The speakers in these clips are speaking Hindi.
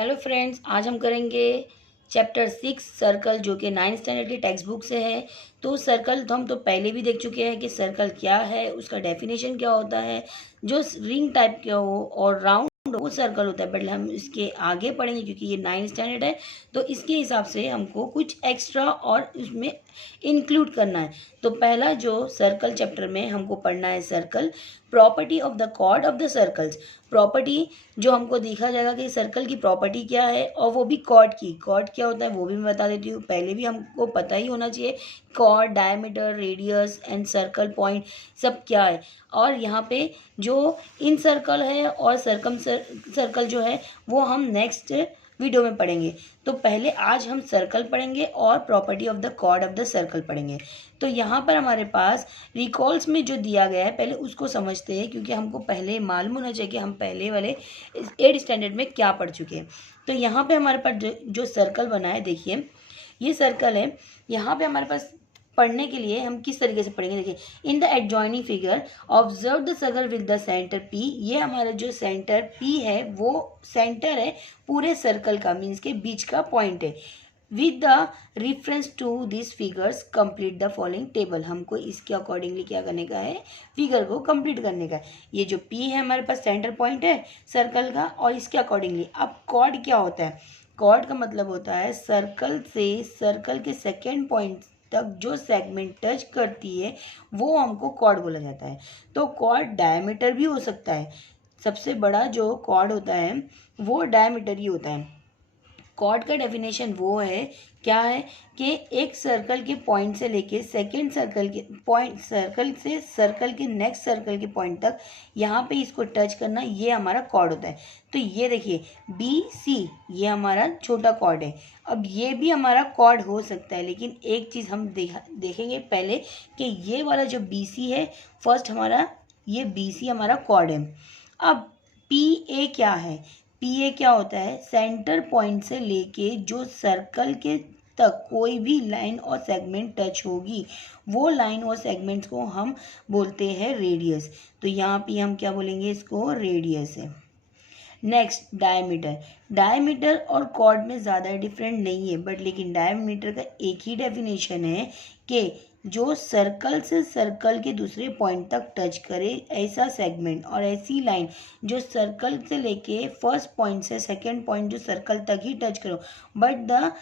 हेलो फ्रेंड्स, आज हम करेंगे चैप्टर 6 सर्कल, जो कि 9th स्टैंडर्ड की टेक्स्ट बुक से है। तो सर्कल तो हम तो पहले भी देख चुके हैं कि सर्कल क्या है, उसका डेफिनेशन क्या होता है। जो रिंग टाइप का हो और राउंड वो सर्कल होता है, बट हम इसके आगे पढ़ेंगे क्योंकि ये 9th स्टैंडर्ड है। तो इसके हिसाब से हमको कुछ एक्स्ट्रा और उसमें इंक्लूड करना है। तो पहला जो सर्कल चैप्टर में हमको पढ़ना है circle, property of the chord of the circles. Property जो हमको देखा जाएगा कि सर्कल की प्रॉपर्टी क्या है, और वो भी कॉर्ड की। कॉर्ड क्या होता है वो भी मैं बता देती हूँ, पहले भी हमको पता ही होना चाहिए। Chord, diameter, radius and circle point सब क्या है। और यहाँ पे जो इन सर्कल है और सर्कल जो है वो हम नेक्स्ट वीडियो में पढ़ेंगे। तो पहले आज हम सर्कल पढ़ेंगे और property of the chord of the circle पढ़ेंगे। तो यहाँ पर हमारे पास रिकॉल्स में जो दिया गया है पहले उसको समझते हैं, क्योंकि हमको पहले मालूम होना चाहिए कि हम पहले वाले 8th स्टैंडर्ड में क्या पढ़ चुके हैं। तो यहाँ पे हमारे पास जो सर्कल बना है, देखिए ये सर्कल है। यहाँ पे हमारे पास पढ़ने के लिए हम किस तरीके से पढ़ेंगे, देखिए in the adjoining figure observe the circle with the centre P. ये हमारा जो सेंटर पी है वो सेंटर है पूरे सर्कल का, मीन्स के बीच का पॉइंट है। With the reference to this figures complete the following table. हमको इसके अकॉर्डिंगली क्या करने का है, फिगर को कंप्लीट करने का है। ये जो पी है हमारे पास सेंटर पॉइंट है सर्कल का, और इसके अकॉर्डिंगली अब कॉर्ड क्या होता है। कॉर्ड का मतलब होता है सर्कल से सर्कल के सेकेंड पॉइंट तक जो सेगमेंट टच करती है वो हमको कॉर्ड बोला जाता है। तो कॉर्ड डायमीटर भी हो सकता है। सबसे बड़ा जो कॉर्ड होता है वो डायमीटर ही होता है। कॉर्ड का डेफिनेशन वो है, क्या है कि एक सर्कल के पॉइंट से लेके सेकेंड सर्कल के पॉइंट, सर्कल से सर्कल के नेक्स्ट सर्कल के पॉइंट तक यहाँ पे इसको टच करना, ये हमारा कॉर्ड होता है। तो ये देखिए बी सी, ये हमारा छोटा कॉर्ड है। अब ये भी हमारा कॉर्ड हो सकता है, लेकिन एक चीज़ हम देखेंगे पहले कि ये वाला जो बी सी है, फर्स्ट हमारा ये बी सी हमारा कॉर्ड है। अब पी ए क्या है, पी ए क्या होता है, सेंटर पॉइंट से लेके जो सर्कल के तक कोई भी लाइन और सेगमेंट टच होगी वो लाइन और सेगमेंट्स को हम बोलते हैं रेडियस। तो यहाँ पे हम क्या बोलेंगे, इसको रेडियस है। Next diameter. डायमीटर और कॉर्ड में ज़्यादा डिफरेंट नहीं है, बट लेकिन डायमीटर का एक ही डेफिनेशन है कि जो सर्कल से सर्कल के दूसरे पॉइंट तक टच करे ऐसा सेगमेंट और ऐसी लाइन जो सर्कल से लेके फर्स्ट पॉइंट से सेकंड पॉइंट जो सर्कल तक ही टच करो, बट द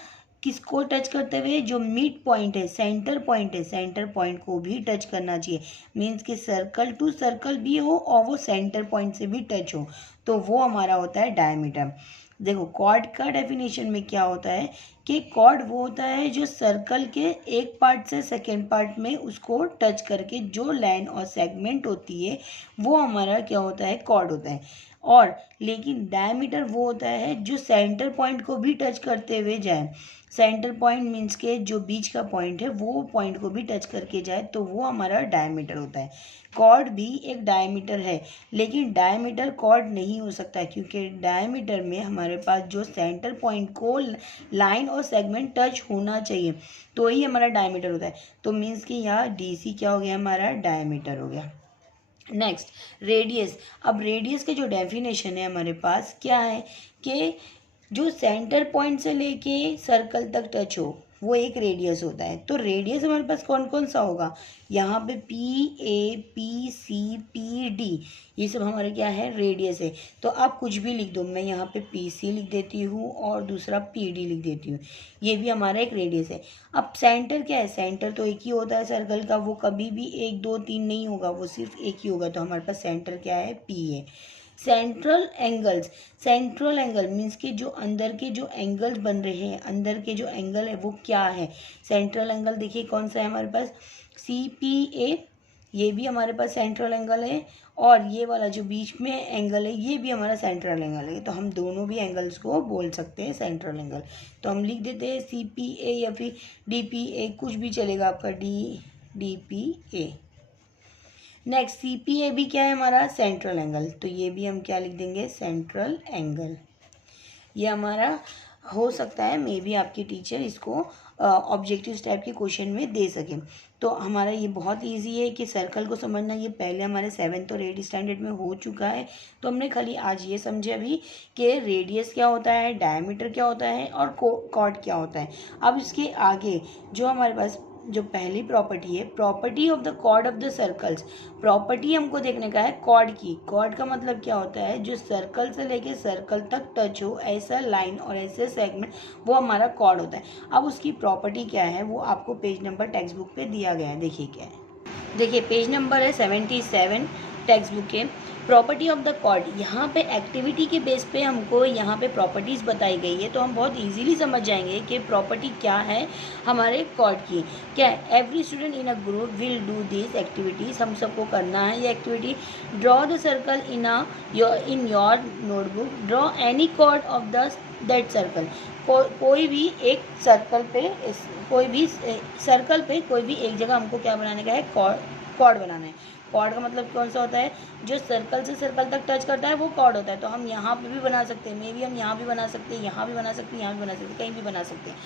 किसको टच करते हुए, जो मिड पॉइंट है, सेंटर पॉइंट है, सेंटर पॉइंट को भी टच करना चाहिए। मीन्स कि सर्कल टू सर्कल भी हो और वो सेंटर पॉइंट से भी टच हो, तो वो हमारा होता है डायमीटर। देखो कॉर्ड का डेफिनेशन में क्या होता है कि कॉर्ड वो होता है जो सर्कल के एक पार्ट से सेकेंड पार्ट में उसको टच करके जो लाइन और सेगमेंट होती है वो हमारा क्या होता है, कॉर्ड होता है। और लेकिन डायमीटर वो होता है जो सेंटर पॉइंट को भी टच करते हुए जाए। सेंटर पॉइंट मीन्स के जो बीच का पॉइंट है वो पॉइंट को भी टच करके जाए, तो वो हमारा डायमीटर होता है। कॉर्ड भी एक डायमीटर है, लेकिन डायमीटर कॉर्ड नहीं हो सकता, क्योंकि डायमीटर में हमारे पास जो सेंटर पॉइंट को लाइन और सेगमेंट टच होना चाहिए तो ही हमारा डायमीटर होता है। तो मीन्स कि यहाँ डी सी क्या हो गया, हमारा डायमीटर हो गया। Next radius. अब रेडियस के जो डेफिनेशन है हमारे पास क्या है कि जो सेंटर पॉइंट से लेके सर्कल तक टच हो वो एक रेडियस होता है। तो रेडियस हमारे पास कौन कौन सा होगा, यहाँ पे P A P C P D, ये सब हमारे क्या है, रेडियस है। तो आप कुछ भी लिख दो, मैं यहाँ पे पी सी लिख देती हूँ और दूसरा पी डी लिख देती हूँ, ये भी हमारा एक रेडियस है। अब सेंटर क्या है, सेंटर तो एक ही होता है सर्कल का, वो कभी भी 1 2 3 नहीं होगा, वो सिर्फ एक ही होगा। तो हमारे पास सेंटर क्या है, पी है। Central angles. Central angle means के जो अंदर के जो एंगल्स बन रहे हैं, अंदर के जो एंगल है वो क्या है। सेंट्रल एंगल देखिए कौन सा है हमारे पास, सी पी ए, ये भी हमारे पास सेंट्रल एंगल है। और ये वाला जो बीच में एंगल है ये भी हमारा सेंट्रल एंगल है। तो हम दोनों भी एंगल्स को बोल सकते हैं सेंट्रल एंगल। तो हम लिख देते हैं सी पी ए या फिर डी पी ए, कुछ भी चलेगा आपका, D P A. Next C P A भी क्या है हमारा, सेंट्रल एंगल, तो ये भी हम क्या लिख देंगे, सेंट्रल एंगल। ये हमारा हो सकता है मे बी आपकी टीचर इसको ऑब्जेक्टिव टाइप के क्वेश्चन में दे सके। तो हमारा ये बहुत इजी है कि सर्कल को समझना, ये पहले हमारे 7th और 8th स्टैंडर्ड में हो चुका है। तो हमने खाली आज ये समझे अभी कि रेडियस क्या होता है, डायमीटर क्या होता है और कॉर्ड क्या होता है। अब इसके आगे जो हमारे पास जो पहली प्रॉपर्टी है, property of the chord of the circles, property हमको देखने का है कॉर्ड की। कॉर्ड का मतलब क्या होता है, जो सर्कल से लेके सर्कल तक टच हो ऐसा लाइन और ऐसे सेगमेंट, वो हमारा कॉर्ड होता है। अब उसकी प्रॉपर्टी क्या है वो आपको पेज नंबर टेक्स्ट बुक पे दिया गया है। देखिए क्या है, देखिए पेज नंबर है 77 टेक्स्ट बुक के। प्रॉपर्टी ऑफ द कॉर्ड, यहाँ पे एक्टिविटी के बेस पे हमको यहाँ पे प्रॉपर्टीज़ बताई गई है, तो हम बहुत इजीली समझ जाएंगे कि प्रॉपर्टी क्या है हमारे कॉर्ड की। क्या है, every student in a group will do this activities, हम सबको करना है ये activity. Draw the circle in your notebook, draw any chord of the that circle, कोई भी एक सर्कल पे कोई भी एक जगह हमको क्या बनाने का है, कॉर्ड बनाना है। कॉर्ड का मतलब कौन सा होता है, जो सर्कल से सर्कल तक टच करता है वो कॉर्ड होता है। तो हम यहाँ पे भी बना सकते हैं, मे बी हम यहाँ भी बना सकते हैं, यहाँ भी बना सकते हैं, यहाँ भी बना सकते हैं, कहीं भी बना सकते हैं।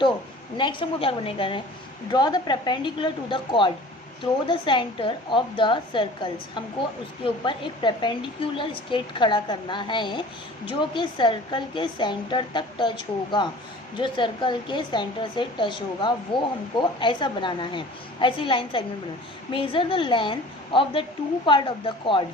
तो नेक्स्ट हमको क्या करना है, draw the perpendicular to the chord through the centre of the circles, हमको उसके ऊपर एक परपेंडिकुलर स्ट्रेट खड़ा करना है जो कि सर्कल के सेंटर तक टच होगा। जो सर्कल के सेंटर से टच होगा वो हमको ऐसा बनाना है, ऐसी लाइन सेगमेंट बनाना। Measure the length of the two part of the chord,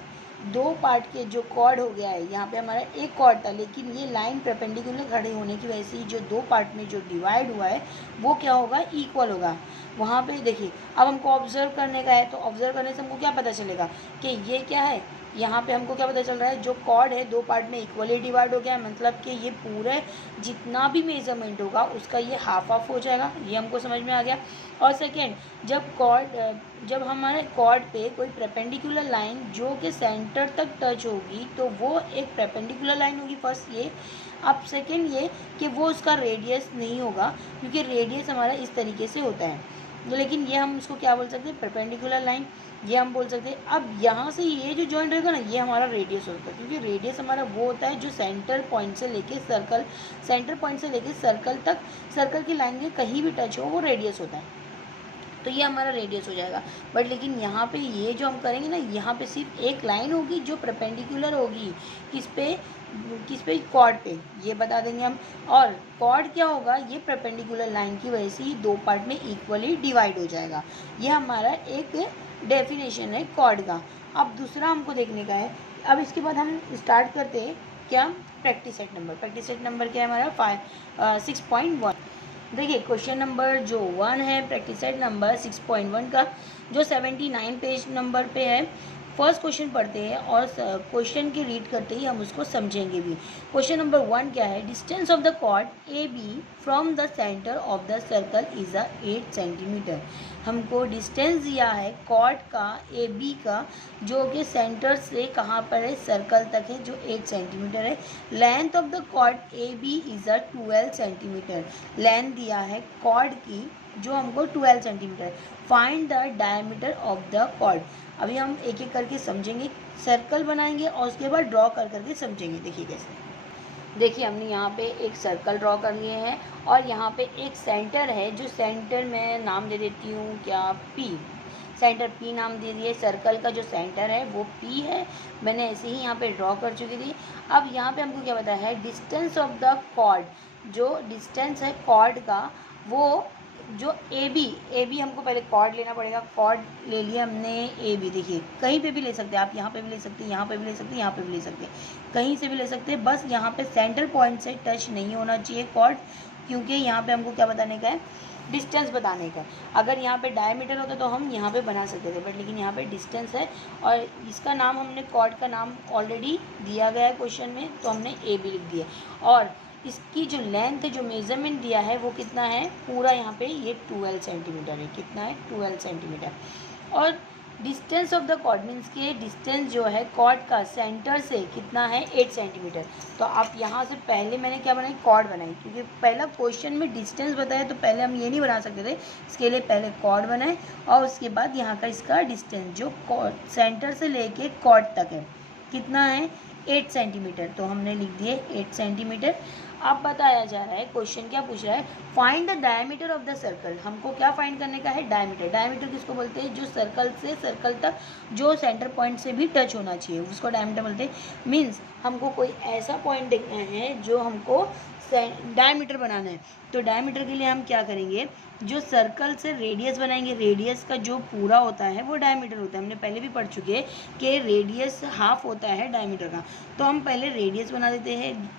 दो पार्ट के जो कॉर्ड हो गया है, यहाँ पे हमारा एक कॉर्ड था लेकिन ये लाइन परपेंडिकुलर खड़े होने की वजह से जो दो पार्ट में जो डिवाइड हुआ है वो क्या होगा, इक्वल होगा। वहाँ पे देखिए अब हमको ऑब्जर्व करने का है, तो ऑब्जर्व करने से हमको क्या पता चलेगा कि ये क्या है, यहाँ पे हमको क्या पता चल रहा है, जो कॉर्ड है दो पार्ट में इक्वली डिवाइड हो गया है, मतलब कि ये पूरे जितना भी मेजरमेंट होगा उसका ये हाफ ऑफ हो जाएगा, ये हमको समझ में आ गया। और सेकेंड, जब हमारे कॉर्ड पे कोई परपेंडिकुलर लाइन जो कि सेंटर तक टच होगी तो वो एक परपेंडिकुलर लाइन होगी फर्स्ट ये। अब सेकेंड ये कि वो उसका रेडियस नहीं होगा, क्योंकि रेडियस हमारा इस तरीके से होता है, लेकिन ये हम उसको क्या बोल सकते हैं, परपेंडिकुलर लाइन, ये हम बोल सकते हैं। अब यहाँ से ये जो जॉइंट रहेगा ना, ये हमारा रेडियस होता है, क्योंकि रेडियस हमारा वो होता है जो सेंटर पॉइंट से लेके सर्कल तक, सर्कल की लाइन में कहीं भी टच हो वो रेडियस होता है। तो ये हमारा रेडियस हो जाएगा। बट लेकिन यहाँ पे ये जो हम करेंगे ना, यहाँ पे सिर्फ एक लाइन होगी जो परपेंडिकुलर होगी, किस पे कॉर्ड पे, ये बता देंगे हम। और कॉर्ड क्या होगा, ये परपेंडिकुलर लाइन की वजह से ही दो पार्ट में इक्वली डिवाइड हो जाएगा। ये हमारा एक डेफिनेशन है कॉर्ड का। अब दूसरा हमको देखने का है। अब इसके बाद हम स्टार्ट करते हैं क्या, प्रैक्टिस सेट नंबर क्या है हमारा 6.1। देखिए क्वेश्चन नंबर जो 1 है प्रैक्टिस सेट नंबर 6.1 का, जो 79 पेज नंबर पे है। फर्स्ट क्वेश्चन पढ़ते हैं और क्वेश्चन की रीड करते ही हम उसको समझेंगे भी। क्वेश्चन नंबर 1 क्या है, distance of the chord A B from the centre of the circle is 8 centimetre. हमको डिस्टेंस दिया है कॉर्ड का ए बी का, जो कि सेंटर से कहाँ पर है, सर्कल तक है, जो 8 सेंटीमीटर है। Length of the chord A B is 12 centimetre. Length दिया है कॉर्ड की जो हमको 12 सेंटीमीटर है। Find the diameter of the chord. अभी हम एक एक करके समझेंगे, सर्कल बनाएंगे और उसके बाद ड्रॉ करके समझेंगे। देखिए कैसे, देखिए हमने यहाँ पे एक सर्कल ड्रॉ कर लिए हैं और यहाँ पे एक सेंटर है, जो सेंटर में नाम दे देती हूँ क्या, पी, सेंटर पी नाम दे दिए। सर्कल का जो सेंटर है वो पी है, मैंने ऐसे ही यहाँ पे ड्रॉ कर चुकी थी। अब यहाँ पे हमको क्या पता है, डिस्टेंस ऑफ द कॉर्ड, जो डिस्टेंस है कॉर्ड का, वो जो ए बी हमको पहले कॉर्ड लेना पड़ेगा। कॉर्ड ले लिया हमने ए बी, देखिए कहीं पे भी ले सकते हैं आप, यहाँ पे भी ले सकते हैं, यहाँ पे भी ले सकते हैं, यहाँ पे भी ले सकते हैं, कहीं से भी ले सकते हैं। बस यहाँ पे सेंटर पॉइंट से टच नहीं होना चाहिए कॉर्ड, क्योंकि यहाँ पे हमको क्या बताने का है, डिस्टेंस बताने का। अगर यहाँ पे डायमीटर होता तो हम यहाँ पे बना सकते थे, बट लेकिन यहाँ पे डिस्टेंस है और इसका नाम हमने कॉर्ड का नाम ऑलरेडी दिया गया है क्वेश्चन में, तो हमने ए बी लिख दिया। और इसकी जो लेंथ, जो मेज़रमेंट दिया है वो कितना है, पूरा यहाँ पे ये 12 सेंटीमीटर है। कितना है, 12 सेंटीमीटर। और distance of the chord means के डिस्टेंस जो है कॉर्ड का सेंटर से कितना है, 8 सेंटीमीटर। तो आप यहाँ से पहले मैंने क्या बनाई, कॉर्ड बनाई, क्योंकि पहला क्वेश्चन में डिस्टेंस बताया तो पहले हम ये नहीं बना सकते थे, इसके लिए पहले कॉर्ड बनाए और उसके बाद यहाँ का इसका डिस्टेंस जो सेंटर से लेके कॉर्ड तक है कितना है, 8 सेंटीमीटर, तो हमने लिख दिए 8 सेंटीमीटर। अब बताया जा रहा है, क्वेश्चन क्या पूछ रहा है, find the diameter of the circle. हमको क्या फाइंड करने का है, डायमीटर। डायमीटर किसको बोलते हैं, जो सर्कल से सर्कल तक जो सेंटर पॉइंट से भी टच होना चाहिए उसको डायमीटर बोलते हैं। मीन्स हमको कोई ऐसा पॉइंट देखना है जो हमको डायमीटर बनाना है। तो डायमीटर के लिए हम क्या करेंगे, जो सर्कल से रेडियस बनाएंगे, रेडियस का जो पूरा होता है वो डायमीटर होता है। हमने पहले भी पढ़ चुके हैं कि रेडियस हाफ होता है डायमीटर का। तो हम पहले रेडियस बना देते हैं,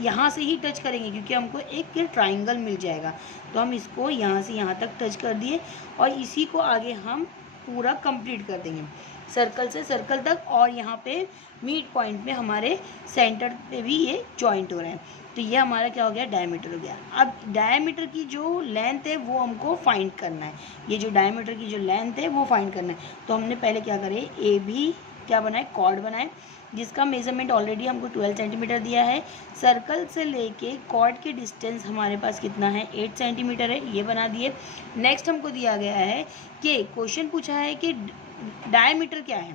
यहाँ से ही टच करेंगे क्योंकि हमको एक ट्राइंगल मिल जाएगा। तो हम इसको यहाँ से यहाँ तक टच कर दिए और इसी को आगे हम पूरा कंप्लीट कर देंगे सर्कल से सर्कल तक, और यहाँ पे मिड पॉइंट में हमारे सेंटर पे भी ये जॉइंट हो रहा है। तो ये हमारा क्या हो गया, डायमीटर हो गया। अब डायमीटर की जो लेंथ है वो हमको फाइंड करना है। ये जो डायमीटर की जो लेंथ है वो फाइंड करना है। तो हमने पहले क्या करे, ए बी क्या बनाए, कॉर्ड बनाए, जिसका मेजरमेंट ऑलरेडी हमको 12 सेंटीमीटर दिया है। सर्कल से लेके कॉर्ड के डिस्टेंस हमारे पास कितना है, 8 सेंटीमीटर है, ये बना दिए। नेक्स्ट हमको दिया गया है कि क्वेश्चन पूछा है कि डायमीटर क्या है,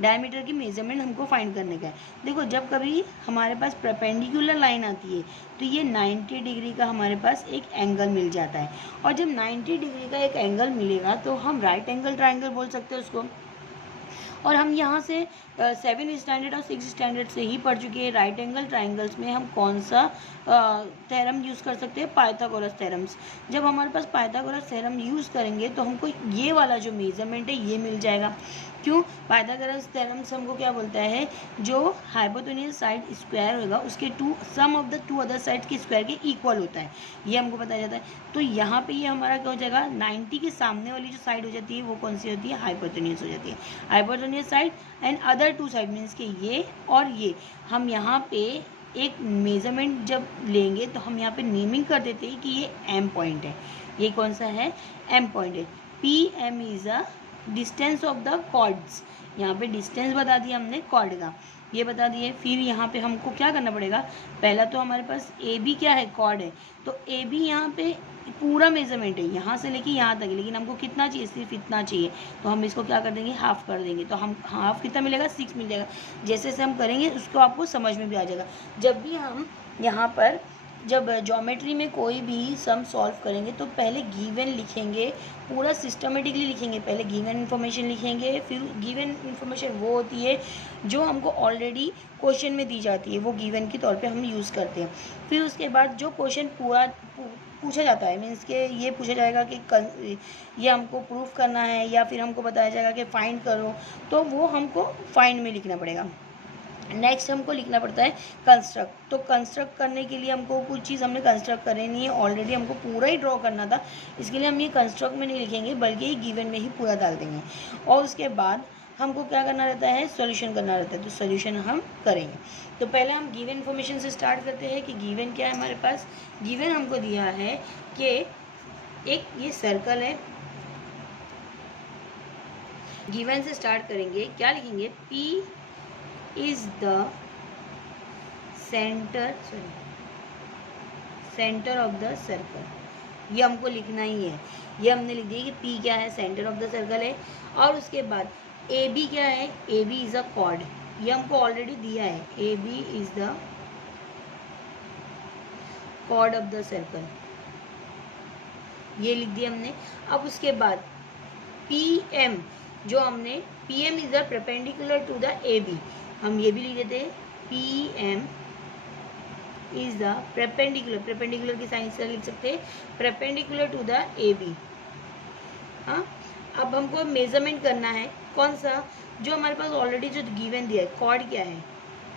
डायमीटर की मेजरमेंट हमको फाइंड करने का है। देखो, जब कभी हमारे पास परपेंडिकुलर लाइन आती है तो ये 90 डिग्री का हमारे पास एक एंगल मिल जाता है, और जब 90 डिग्री का एक एंगल मिलेगा तो हम राइट एंगल ट्राइंगल बोल सकते हैं उसको। और हम यहाँ से 7 स्टैंडर्ड और 6 स्टैंडर्ड से ही पढ़ चुके हैं, राइट एंगल ट्राइंगल्स में हम कौन सा थ्योरम यूज़ कर सकते हैं, पाइथागोरस थ्योरम्स। जब हमारे पास पाइथागोरस थ्योरम यूज़ करेंगे तो हमको ये वाला जो मेजरमेंट है ये मिल जाएगा। क्यों, पाइथागोरस थ्योरम्स हमको क्या बोलता है, जो हाइपोटेन्यूस साइड स्क्वायर होगा उसके sum of the two other side के स्क्वायर के इक्वल होता है, ये हमको बताया जाता है। तो यहाँ पे ये हमारा क्या हो जाएगा, 90 के सामने वाली जो साइड हो जाती है वो कौन सी होती है, हाइपोटेन्यूस हो जाती है। Hypotenuse side and other two side means के ये और ये। हम यहाँ पे एक मेजरमेंट जब लेंगे तो हम यहाँ पे नेमिंग कर देते हैं कि ये एम पॉइंट है। ये कौन सा है, एम पॉइंट है। P M is a distance of the chords, यहाँ पे डिस्टेंस बता दिया हमने कॉर्ड का, ये बता दिए। फिर यहाँ पे हमको क्या करना पड़ेगा, पहला तो हमारे पास ए बी क्या है, कॉर्ड है, तो ए बी यहाँ पे पूरा मेजरमेंट है यहाँ से लेके यहाँ तक, लेकिन हमको कितना चाहिए, सिर्फ इतना चाहिए। तो हम इसको क्या कर देंगे, हाफ कर देंगे। तो हम हाफ कितना मिलेगा, 6 मिल जाएगा। जैसे जैसे हम करेंगे उसको आपको समझ में भी आ जाएगा। जब भी हम यहाँ पर जब ज्योमेट्री में कोई भी सम सॉल्व करेंगे तो पहले गिवन लिखेंगे, पूरा सिस्टमेटिकली लिखेंगे। पहले गिवन इन्फॉर्मेशन लिखेंगे, फिर गिवन इन्फॉर्मेशन वो होती है जो हमको ऑलरेडी क्वेश्चन में दी जाती है, वो गिवन के तौर पे हम यूज़ करते हैं। फिर उसके बाद जो क्वेश्चन पूछा जाता है, मीन्स के ये पूछा जाएगा कि ये हमको प्रूफ करना है या फिर हमको बताया जाएगा कि फाइंड करो, तो वो हमको फाइंड में लिखना पड़ेगा। नेक्स्ट हमको लिखना पड़ता है कंस्ट्रक्ट। तो कंस्ट्रक्ट करने के लिए हमको कुछ चीज़ हमने कंस्ट्रक्ट करनी है, ऑलरेडी हमको पूरा ही ड्रॉ करना था, इसके लिए हम ये कंस्ट्रक्ट में नहीं लिखेंगे बल्कि ये गिवन में ही पूरा डाल देंगे। और उसके बाद हमको क्या करना रहता है, सॉल्यूशन करना रहता है। तो सॉल्यूशन हम करेंगे। तो पहले हम गिवन इन्फॉर्मेशन से स्टार्ट करते हैं कि गिवन क्या है हमारे पास। गिवन हमको दिया है कि एक ये सर्कल है, गिवन से स्टार्ट करेंगे, क्या लिखेंगे, P is the centre of the circle. ये हमको लिखना ही है, ये हमने लिख दिया कि पी क्या है, सेंटर ऑफ द सर्कल है। और उसके बाद ए बी क्या है, A B is a chord, ये हमको ऑलरेडी दिया है, A B is the chord of the circle, ये लिख दिया हमने। अब उसके बाद पी एम, जो हमने P M is the perpendicular to the A B, हम ये भी लिख देते हैं, P M is the perpendicular की साइन से लिख सकते हैं, perpendicular to the A B. हाँ, अब हमको मेजरमेंट करना है कौन सा, जो हमारे पास ऑलरेडी जो गिवन दिया है, कॉर्ड क्या है,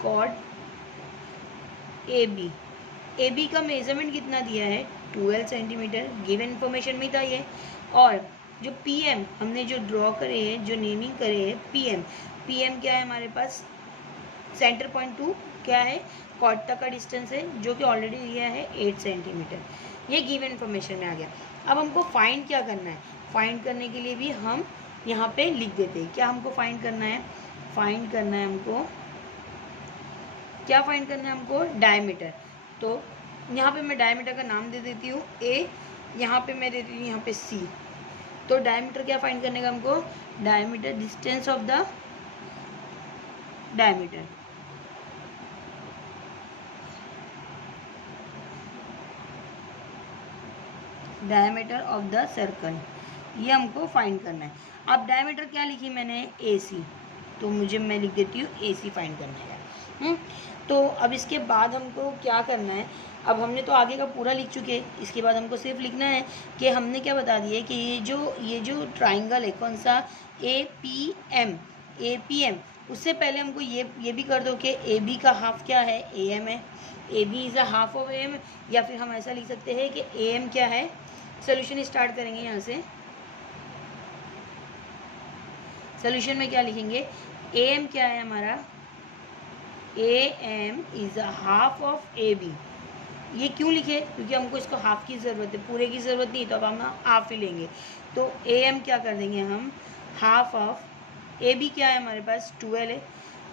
chord A B. A B का मेजरमेंट कितना दिया है, 12 सेंटीमीटर, गिवन इन्फॉर्मेशन में था ये। और जो पी एम हमने जो ड्रॉ करे हैं, जो नेमिंग करे हैं, पी एम क्या है हमारे पास, सेंटर पॉइंट टू क्या है, कॉर्ड तक का डिस्टेंस है, जो कि ऑलरेडी दिया है 8 सेंटीमीटर। ये गिवन इन्फॉर्मेशन में आ गया। अब हमको फाइंड क्या करना है, फाइंड करने के लिए भी हम यहाँ पे लिख देते हैं, क्या हमको फाइंड करना है, फाइंड करना है हमको, क्या फाइंड करना है हमको, डायमीटर। तो यहाँ पे मैं डायमीटर का नाम दे देती हूँ ए, यहाँ पे मैं देती हूँ यहाँ पे सी। तो डायमीटर क्या फाइंड करने का हमको, diameter distance of the diameter, diameter of the circle, ये हमको फाइंड करना है। अब डायमीटर क्या लिखी मैंने, AC, तो मैं लिख देती हूँ AC फाइंड करना है। तो अब इसके बाद हमको क्या करना है, अब हमने तो आगे का पूरा लिख चुके हैं, इसके बाद हमको सिर्फ लिखना है कि हमने क्या बता दिया है कि ये जो ट्राइंगल है कौन सा, APM, उससे पहले हमको ये भी कर दो कि AB का हाफ क्या है, AM है, AB is a half of AM, या फिर हम ऐसा लिख सकते हैं कि AM क्या है। सोल्यूशन स्टार्ट करेंगे यहाँ से। सोल्यूशन में क्या लिखेंगे, AM क्या है हमारा, AM is a half of AB। ये क्यों लिखे, क्योंकि हमको इसको हाफ की ज़रूरत है, पूरे की ज़रूरत नहीं, तो अब हम हाफ ही लेंगे। तो AM क्या कर देंगे हम, हाफ ऑफ AB क्या है हमारे पास, 12 है,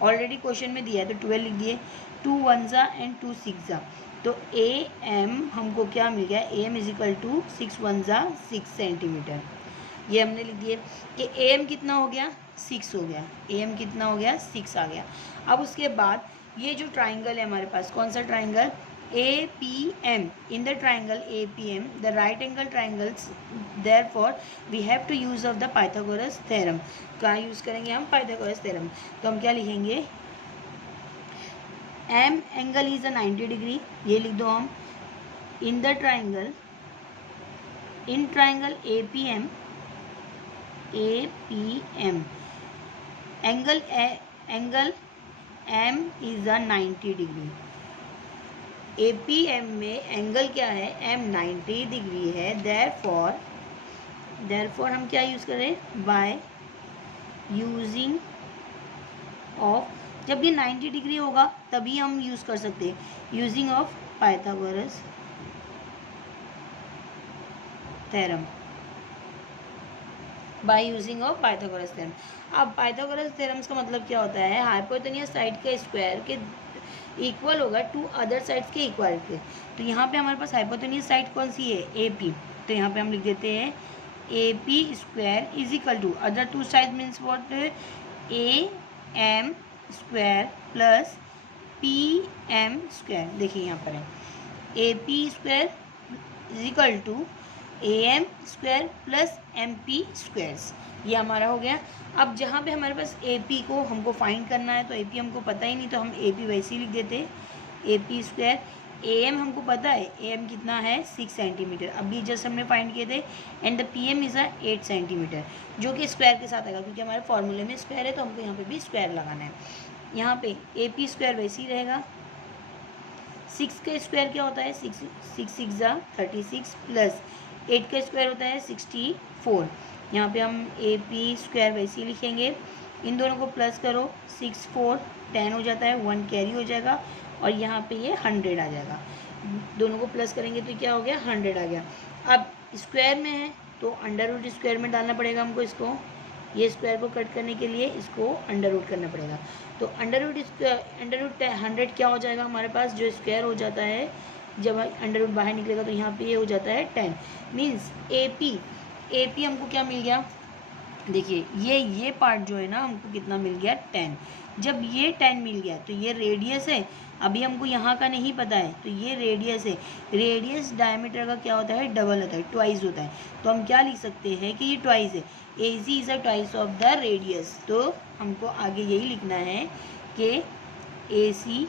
ऑलरेडी क्वेश्चन में दिया है तो 12 लिख दिए, 2 1 एंड 2 6 तो AM हमको क्या मिल गया, AM is equal to 6 1 6 centimetre. ये हमने लिख दिए कि AM कितना हो गया, 6 हो गया, AM कितना हो गया, 6 आ गया। अब उसके बाद ये जो ट्राइंगल है हमारे पास, कौन सा triangle, APM, in the triangle APM the right angle triangles, therefore we have to use of the Pythagoras theorem। क्या यूज़ करेंगे हम, Pythagoras theorem। तो हम क्या लिखेंगे, M angle is a 90 degree, ये लिख दो हम, in the triangle, in triangle APM angle M is a 90 degree. APM में एंगल क्या है, M 90 डिग्री है, देयरफॉर हम क्या यूज़ करें, बाय यूजिंग ऑफ, जब ये 90 डिग्री होगा तभी हम यूज़ कर सकते हैं, using of Pythagoras theorem, by using of Pythagoras theorem. अब पाइथागोरस थ्योरम्स का मतलब क्या होता है, हाइपोटेनियस साइड के स्क्वायर के इक्वल होगा टू अदर साइड्स के इक्वल के। तो यहाँ पे हमारे पास हाइपोटेनियस साइड कौन सी है, AP, तो यहाँ पे हम लिख देते हैं AP square is equal to other two side means what, AM square plus PM square. देखिए यहाँ पर है AP square is equal to AM square plus MP squares, ये हमारा हो गया। अब जहाँ पे हमारे पास AP को हमको फाइंड करना है, तो AP हमको पता ही नहीं, तो हम AP वैसे ही लिख देते AP स्क्वायर। AM हमको पता है, AM कितना है, 6 सेंटीमीटर, अभी जस्ट हमने फाइंड किए थे, and the PM is 8 centimetre, जो कि स्क्वायर के साथ आएगा, क्योंकि हमारे फॉर्मूले में स्क्वायर है, तो हमको यहाँ पे भी स्क्वायर लगाना है। यहाँ पे AP स्क्वायर वैसे ही रहेगा, 6 का स्क्वायर क्या होता है, 6 6 36 प्लस 8 का स्क्वायर होता है 64। यहाँ पे हम AP स्क्वायर वैसे ही लिखेंगे, इन दोनों को प्लस करो, 6 4 10 हो जाता है, 1 कैरी हो जाएगा, और यहाँ पे ये 100 आ जाएगा। दोनों को प्लस करेंगे तो क्या हो गया, 100 आ गया। अब स्क्वायर में है तो अंडर रूट स्क्वायर में डालना पड़ेगा हमको, इसको ये स्क्वायर को कट करने के लिए इसको अंडर रूट करना पड़ेगा। तो अंडर रूट 100 क्या हो जाएगा हमारे पास, जो स्क्वायर हो जाता है जब अंडर रूट बाहर निकलेगा तो यहाँ पे ये हो जाता है 10, मीन्स AP हमको क्या मिल गया, देखिए ये पार्ट जो है ना हमको कितना मिल गया, 10। जब ये 10 मिल गया तो ये रेडियस है, अभी हमको यहाँ का नहीं पता है, तो ये रेडियस है, रेडियस डायमीटर का क्या होता है, डबल होता है, ट्वाइस होता है, तो हम क्या लिख सकते हैं कि ये ट्वाइस है, AC is a twice of the radius. तो हमको आगे यही लिखना है कि AC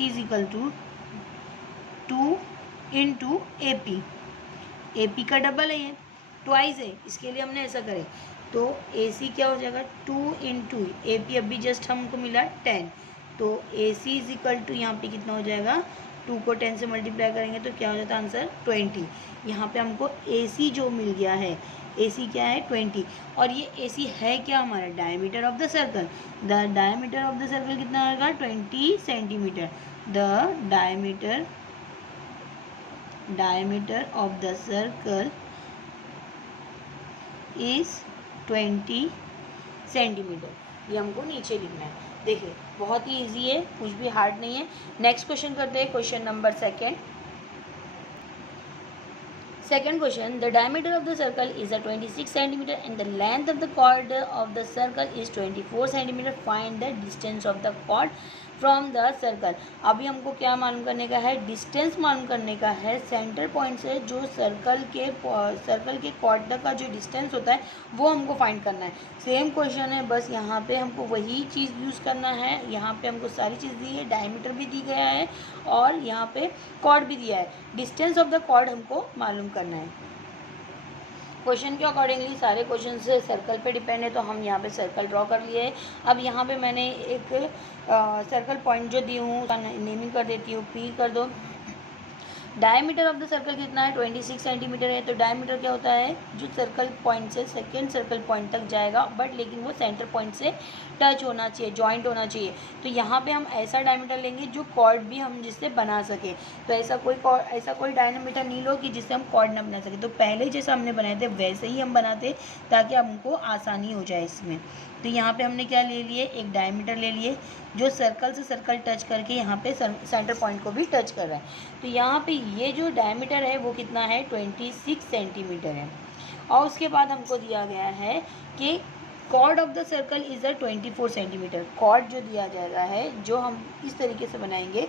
is equal to 2 into AP का डबल है, ये ट्वाइस है, इसके लिए हमने ऐसा करें, तो AC क्या हो जाएगा, 2 इंटू AP, अभी जस्ट हमको मिला 10, तो AC इज इक्वल टू यहाँ पे कितना हो जाएगा, 2 को 10 से मल्टीप्लाई करेंगे तो क्या हो जाता है आंसर 20। यहाँ पे हमको AC जो मिल गया है, AC क्या है 20, और ये AC है क्या हमारा, diameter of the circle. The diameter of the circle कितना होगा, 20 centimetre. The diameter of the circle is 20 centimetre. ये हमको नीचे लिखना है। देखिए बहुत ही इजी है, कुछ भी हार्ड नहीं है। नेक्स्ट क्वेश्चन करते हैं, question number second question, the diameter of the circle is 26 centimetre and the length of the chord of the circle is 24 centimetre. Find the distance of the chord from the circle. अभी हमको क्या मालूम करने का है, डिस्टेंस मालूम करने का है सेंटर पॉइंट से जो सर्कल के कॉर्ड तक का जो डिस्टेंस होता है वो हमको फाइंड करना है। सेम क्वेश्चन है, बस यहाँ पे हमको वही चीज़ यूज़ करना है। यहाँ पे हमको सारी चीज़ दी है, डायमीटर भी दी गया है और यहाँ पे कॉर्ड भी दिया है। डिस्टेंस ऑफ द कॉर्ड हमको मालूम करना है। क्वेश्चन के अकॉर्डिंगली सारे क्वेश्चन से सर्कल पे डिपेंड है, तो हम यहाँ पे सर्कल ड्रॉ कर लिए है। अब यहाँ पे मैंने एक सर्कल पॉइंट जो दी हूँ उसका नेमिंग कर देती हूँ, पी कर दो। डायमीटर ऑफ द सर्कल कितना है, 26 सेंटीमीटर है। तो डायमीटर क्या होता है, जो सर्कल पॉइंट से सेकेंड सर्कल पॉइंट तक जाएगा, बट लेकिन वो सेंटर पॉइंट से टच होना चाहिए, जॉइंट होना चाहिए। तो यहाँ पे हम ऐसा डायमीटर लेंगे जो कॉर्ड भी हम जिससे बना सके। तो ऐसा कोई डायमीटर नहीं लो कि जिससे हम कॉर्ड ना बना सके। तो पहले जैसा हमने बनाए थे वैसे ही हम बनाते ताकि हमको आसानी हो जाए इसमें। तो यहाँ पे हमने क्या ले लिए, एक डायमीटर ले लिए जो सर्कल से सर्कल टच करके यहाँ पे सेंटर पॉइंट को भी टच कर रहा है। तो यहाँ पे ये जो डायमीटर है वो कितना है, 26 सेंटीमीटर है। और उसके बाद हमको दिया गया है कि chord of the circle is a 24 centimetre. Chord जो दिया जा रहा है, जो हम इस तरीके से बनाएंगे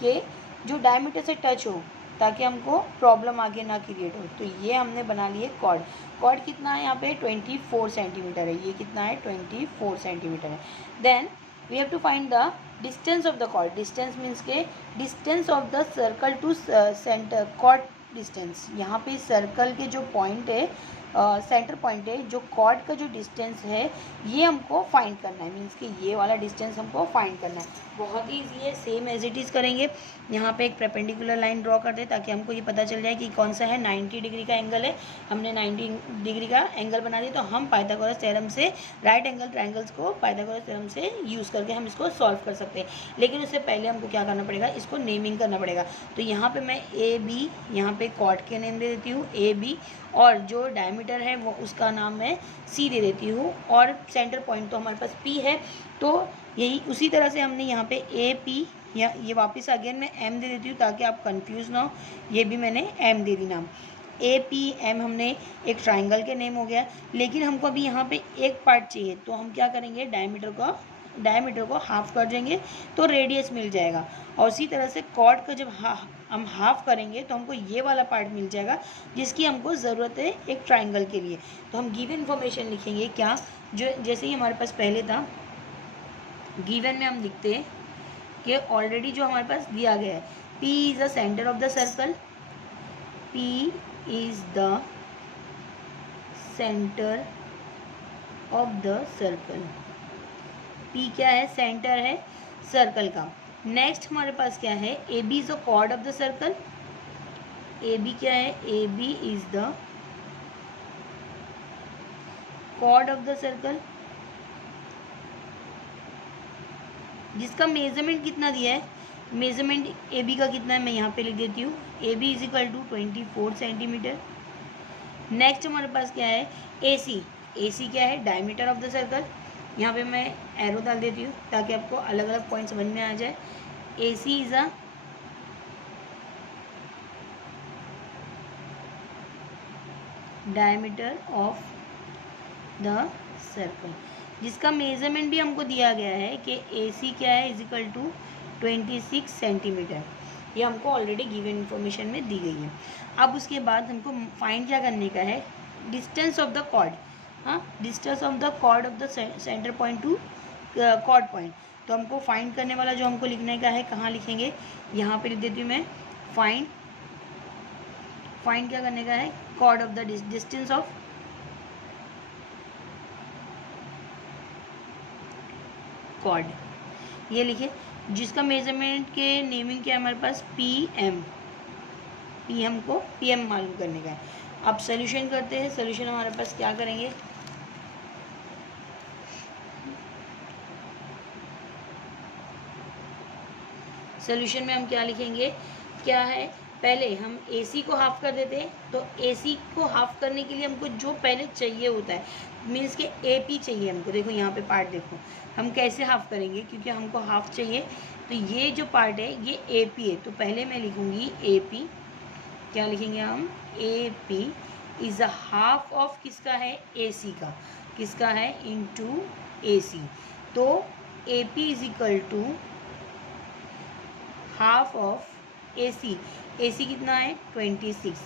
कि जो डायमीटर से टच हो ताकि हमको प्रॉब्लम आगे ना क्रिएट हो। तो ये हमने बना लिए कॉर्ड। कॉर्ड कितना है यहाँ पे, 24 सेंटीमीटर है। ये कितना है, 24 सेंटीमीटर है। Then we have to find the distance of the chord. Distance means के distance of the circle to centre, chord distance. यहाँ पे सर्कल के जो पॉइंट है, सेंटर पॉइंट है, जो कॉर्ड का जो डिस्टेंस है ये हमको फाइंड करना है। मीन्स कि ये वाला डिस्टेंस हमको फाइंड करना है। बहुत ही ईजी है, सेम एज इट इज़ करेंगे। यहाँ पे एक परपेंडिकुलर लाइन ड्रॉ कर दे ताकि हमको ये पता चल जाए कि कौन सा है। 90 डिग्री का एंगल है, हमने 90 डिग्री का एंगल बना दिया। तो हम पाइथागोरस थ्योरम से राइट एंगल ट्रायंगल्स को पाइथागोरस थ्योरम से यूज़ करके हम इसको सॉल्व कर सकते हैं। लेकिन उससे पहले हमको क्या करना पड़ेगा, इसको नेमिंग करना पड़ेगा। तो यहाँ पे मैं ए बी, यहाँ पे कॉर्ड के नेम दे देती हूँ ए बी, और जो डायमीटर है वो उसका नाम मैं सी दे देती हूँ, और सेंटर पॉइंट तो हमारे पास पी है। तो यही उसी तरह से हमने यहाँ पे ए पी, या ये वापस अगेन मैं एम दे देती हूँ ताकि आप कंफ्यूज ना हो। ये भी मैंने एम दे दी नाम, ए पी एम हमने एक ट्राइंगल के नेम हो गया। लेकिन हमको अभी यहाँ पे एक पार्ट चाहिए, तो हम क्या करेंगे, डायमीटर को हाफ कर देंगे तो रेडियस मिल जाएगा। और उसी तरह से कॉर्ड का जब हम हाफ करेंगे तो हमको ये वाला पार्ट मिल जाएगा जिसकी हमको ज़रूरत है एक ट्राइंगल के लिए। तो हम गिवन इन्फॉर्मेशन लिखेंगे क्या, जो जैसे ही हमारे पास पहले था गिवन में हम लिखते हैं कि ऑलरेडी जो हमारे पास दिया गया है, P is the centre of the circle, P is the centre of the circle. P क्या है, सेंटर है सर्कल का। नेक्स्ट हमारे पास क्या है, A B is the chord of the circle. A B क्या है, A B is the chord of the circle, जिसका मेजरमेंट कितना दिया है, मेजरमेंट ए बी का कितना है मैं यहाँ पे लिख देती हूँ, A B is equal to 24 centimetre. Next हमारे पास क्या है, ए सी। ए सी क्या है, डायमीटर ऑफ द सर्कल। यहाँ पे मैं एरो डाल देती हूँ ताकि आपको अलग अलग पॉइंट समझ में आ जाए। A C is a diameter of the circle, जिसका मेजरमेंट भी हमको दिया गया है कि ए सी क्या है, इज इक्वल टू 26 सेंटीमीटर। ये हमको ऑलरेडी गिवन इन्फॉर्मेशन में दी गई है। अब उसके बाद हमको फाइंड क्या करने का है, डिस्टेंस ऑफ द कॉर्ड। हाँ, distance of the chord of the centre point to chord point. तो हमको फाइंड करने वाला जो हमको लिखने का है, कहाँ लिखेंगे, यहाँ पे लिख देती हूँ मैं, फाइंड क्या करने का है, chord of the distance of chord, ये लिखे, जिसका मेजरमेंट के नेमिंग क्या है हमारे पास, पी एम। पी हमको पी एम मालूम करने का है। अब सोल्यूशन करते हैं। सोल्यूशन हमारे पास क्या करेंगे, सोल्यूशन में हम क्या लिखेंगे, क्या है, पहले हम AC को हाफ कर देते हैं। तो AC को हाफ करने के लिए हमको जो पहले चाहिए होता है, मीन्स के AP चाहिए हमको। देखो यहाँ पे पार्ट देखो, हम कैसे हाफ करेंगे, क्योंकि हमको हाफ चाहिए। तो ये जो पार्ट है ये AP है। तो पहले मैं लिखूँगी AP, क्या लिखेंगे हम, AP is a half of किसका है, AC का, किसका है, इनटू AC। तो AP is equal to half of AC, AC कितना है 26,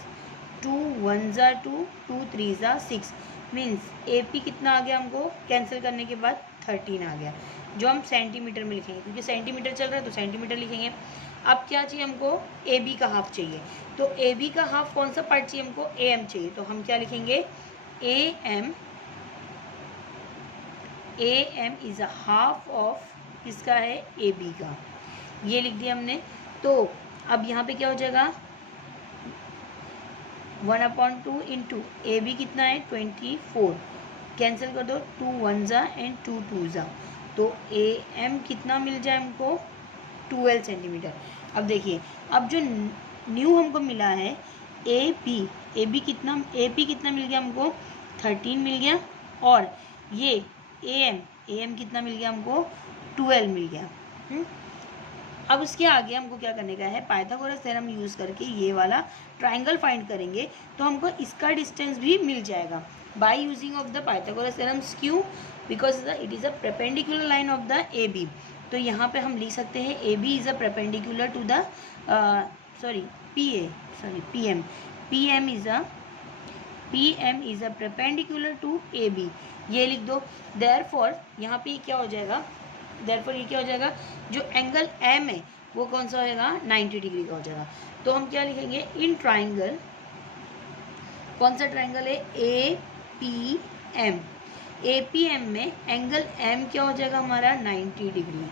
2 1 ज़ा 2, 2 3 ज़ा 6, मीन्स AP कितना आ गया हमको कैंसिल करने के बाद 13 आ गया, जो हम सेंटीमीटर में लिखेंगे क्योंकि सेंटीमीटर चल रहा है तो सेंटीमीटर लिखेंगे। अब क्या चाहिए हमको, AB का हाफ चाहिए, तो AB का हाफ कौन सा पार्ट चाहिए हमको, AM चाहिए, तो हम क्या लिखेंगे AM is a half of किसका है, AB का, ये लिख दिया हमने। तो अब यहाँ पे क्या हो जाएगा 1/2 इंटू AB कितना है 24, कैंसिल कर दो, 2 1 ज़ा एंड 2 2 ज़ा, तो AM कितना मिल जाए हमको 12 सेंटीमीटर। अब देखिए, अब जो न्यू हमको मिला है AB कितना मिल गया हमको 13 मिल गया, और ये AM कितना मिल गया हमको 12 मिल गया। अब उसके आगे हमको क्या करने का है, पाइथागोरस थ्योरम यूज़ करके ये वाला ट्राइंगल फाइंड करेंगे, तो हमको इसका डिस्टेंस भी मिल जाएगा by using of the Pythagoras theorems. क्यों, because it is a perpendicular line of the AB। तो यहाँ पे हम लिख सकते हैं AB is a perpendicular to the PM is a perpendicular to AB, ये लिख दो। देयरफॉर यहाँ पे क्या हो जाएगा, जो एंगल M है वो कौन सा होएगा 90 डिग्री का हो जाएगा। तो हम क्या लिखेंगे, इन ट्राइंगल, कौन सा ट्राइंगल है APM में एंगल M क्या हो जाएगा हमारा 90 डिग्री,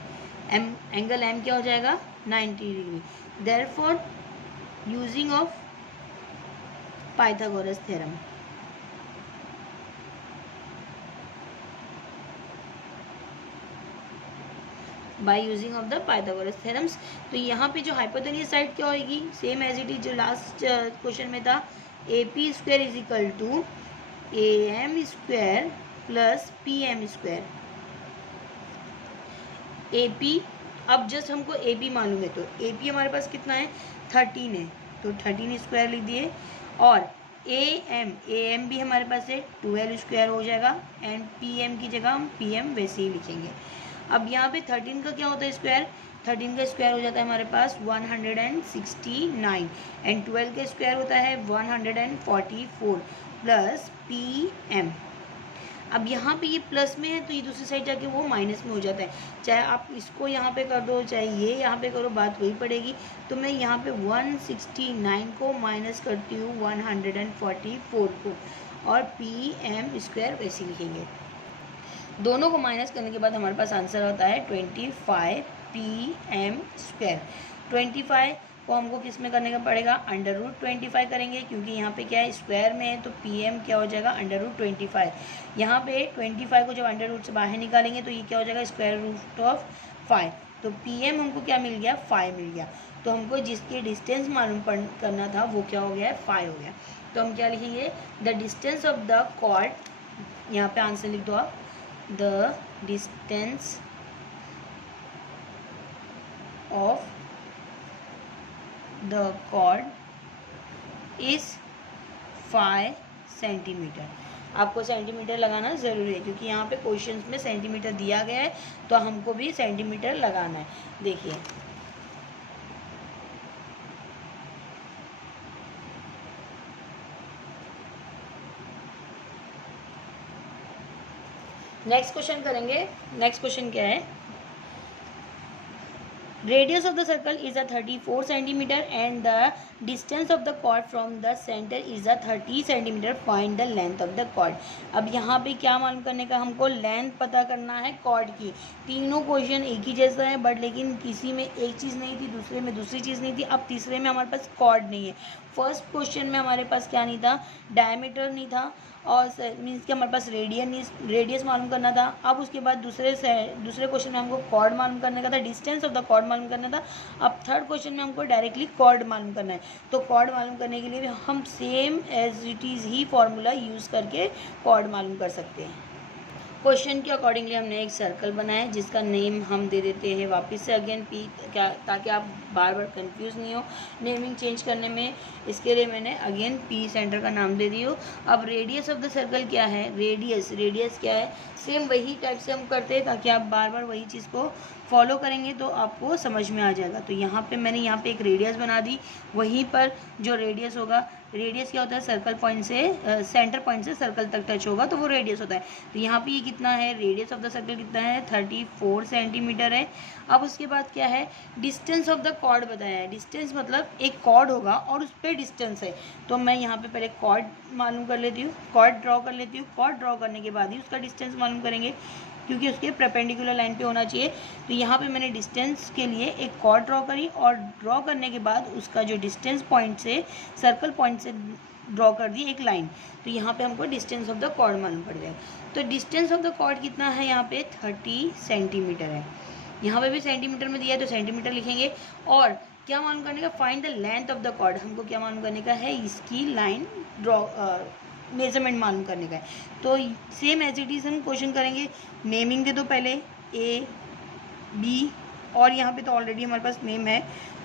एंगल M क्या हो जाएगा 90 degree. Therefore using of Pythagoras theorem, by using of the Pythagoras theorems. तो यहाँ पे जो हाइपोटेन्यूज साइड क्या होगी, सेम एज इट इज जो लास्ट क्वेश्चन में था, AP square is equal to AM square plus PM square. AP, अब जस्ट हमको AB मालूम है, तो AP हमारे पास कितना है 13 है, तो 13 स्क्वायर लिख दिए, और AM भी हमारे पास है 12 स्क्वायर हो जाएगा, एंड PM की जगह हम PM वैसे ही लिखेंगे। अब यहाँ पे 13 का क्या होता है स्क्वायर, 13 का स्क्वायर हो जाता है हमारे पास 169, एंड 12 का स्क्वायर होता है 144 प्लस PM। अब यहाँ पे ये प्लस में है तो ये दूसरी साइड जाके वो माइनस में हो जाता है, चाहे आप इसको यहाँ पे कर दो चाहे ये यहाँ पे करो, बात वही पड़ेगी। तो मैं यहाँ पे 169 को माइनस करती हूँ 144 को, और PM स्क्वायर वैसे लिखेंगे। दोनों को माइनस करने के बाद हमारे पास आंसर होता है 25 PM स्क्वायर। 25 को हमको किस में करने का पड़ेगा, √25 करेंगे, क्योंकि यहाँ पे क्या है स्क्वायर में है, तो PM क्या हो जाएगा √25। यहाँ पे 25 को जब √ से बाहर निकालेंगे तो ये क्या हो जाएगा √5। तो PM हमको क्या मिल गया 5 मिल गया। तो हमको जिसकी डिस्टेंस मालूम करना था वो क्या हो गया 5 हो गया। तो हम क्या लिखेंगे, the distance of the chord, यहाँ पे आंसर लिख दो आप, the distance of the chord is 5 centimetre. आपको सेंटीमीटर लगाना ज़रूरी है क्योंकि यहाँ पे क्वेश्चंस में सेंटीमीटर दिया गया है, तो हमको भी सेंटीमीटर लगाना है। देखिए नेक्स्ट क्वेश्चन करेंगे। नेक्स्ट क्वेश्चन क्या है, radius of the circle is a 34 centimetre and the distance of the chord from the centre is a 30 centimetre, find the length of the chord. अब यहाँ पे क्या मालूम करने का, हमको लेंथ पता करना है कॉर्ड की। तीनों क्वेश्चन एक ही जैसा है, बट लेकिन किसी में एक चीज़ नहीं थी, दूसरे में दूसरी चीज़ नहीं थी, अब तीसरे में हमारे पास कॉर्ड नहीं है। फर्स्ट क्वेश्चन में हमारे पास क्या नहीं था, डायमीटर नहीं था, और मीन्स कि हमारे पास रेडियस मालूम करना था। अब उसके बाद दूसरे क्वेश्चन में हमको कॉर्ड मालूम करने का था, डिस्टेंस ऑफ द कॉर्ड मालूम करना था। अब थर्ड क्वेश्चन में हमको डायरेक्टली कॉर्ड मालूम करना है। तो कॉर्ड मालूम करने के लिए भी हम सेम एज इट इज़ ही फॉर्मूला यूज़ करके कॉर्ड मालूम कर सकते हैं। क्वेश्चन के अकॉर्डिंगली हमने एक सर्कल बनाया है जिसका नेम हम दे देते हैं वापस से अगेन P, क्या, ताकि आप बार बार कंफ्यूज नहीं हो नेमिंग चेंज करने में। इसके लिए मैंने अगेन P सेंटर का नाम दे दी हो। अब रेडियस ऑफ द सर्कल क्या है, रेडियस क्या है, सेम वही टाइप से हम करते हैं ताकि आप बार बार वही चीज़ को फॉलो करेंगे तो आपको समझ में आ जाएगा। तो यहाँ पे मैंने यहाँ पे एक रेडियस बना दी, वहीं पर जो रेडियस होगा, रेडियस क्या होता है, सर्कल पॉइंट से सेंटर पॉइंट से सर्कल तक टच होगा तो वो रेडियस होता है। तो यहाँ पे ये कितना है, रेडियस ऑफ द सर्कल कितना है, 34 सेंटीमीटर है। अब उसके बाद क्या है, डिस्टेंस ऑफ द कॉर्ड बताया है। डिस्टेंस मतलब एक कॉर्ड होगा और उस पर डिस्टेंस है। तो मैं यहाँ पे पहले कॉर्ड मालूम कर लेती हूँ, कॉर्ड ड्रॉ कर लेती हूँ। कॉर्ड ड्रॉ करने के बाद ही उसका डिस्टेंस मालूम करेंगे, क्योंकि उसके परपेंडिकुलर लाइन पे होना चाहिए। तो यहाँ पे मैंने डिस्टेंस के लिए एक कॉर्ड ड्रॉ करी और ड्रॉ करने के बाद उसका जो डिस्टेंस पॉइंट से सर्कल पॉइंट से ड्रॉ कर दी एक लाइन। तो यहाँ पे हमको डिस्टेंस ऑफ द कॉर्ड मालूम पड़ जाएगा। तो डिस्टेंस ऑफ द कॉर्ड कितना है, यहाँ पे 30 सेंटीमीटर है। यहाँ पे भी सेंटीमीटर में दिया है तो सेंटीमीटर लिखेंगे। और क्या मालूम करने का, find the length of the chord. हमको क्या मालूम करने का है, इसकी लाइन ड्रॉ मेजरमेंट मालूम करने का है। तो सेम एज इट इज़ हम क्वेश्चन करेंगे। नेमिंग दे दो पहले, ए बी, और यहाँ पे तो ऑलरेडी हमारे पास नेम है,